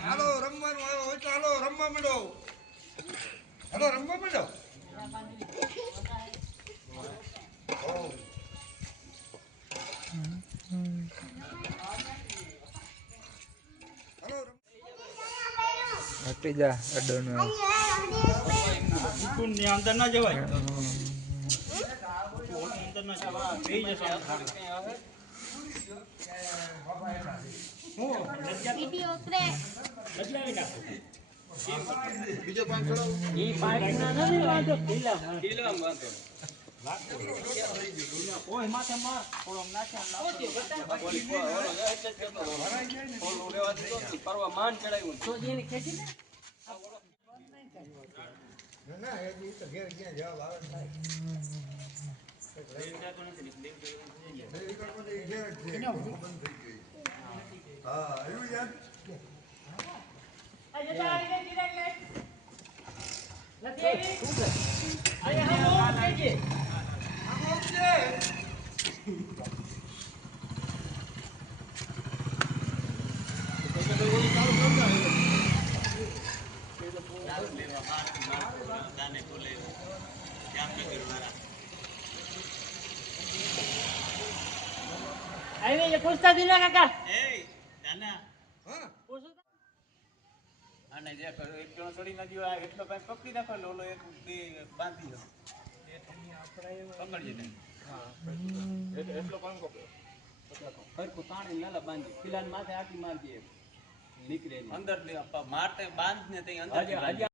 હાલો રમવાનું આવ્યો હોય તો હાલો રમવા માંડો. હાલો રમવા માંડો. હટી જા અડો નો અંદર ના જવાય અંદર ના જવા થઈ જશે બીજો પાંચ છોડો ઈ પાઇપ ના નથી વાંધો ઢીલા વાંધો ઓય માથે માર થોડો નાખ્યા ઓલી ઓલો એટલે કેતો ઓલો લેવા દીધો પરવા માન ચડાવ્યું તો જેને ખેંચી ને ના એ તો ઘેર ક્યાં જવાબ આવે હા એવું યાર પૂછતા દિલા કાકા અને જે એટલો છોડી ન દીયો એટલો કઈ પકડી નાખો ઓલો એક બે બાંધી દો એ તમે આપણે પકડી દે હા એટલો કોણ કોકો સરખું તાણી નાલા બાંધી કિલાન માથે આટી મારજી નીકળે અંદર મારતે બાંધ ને તે અંદર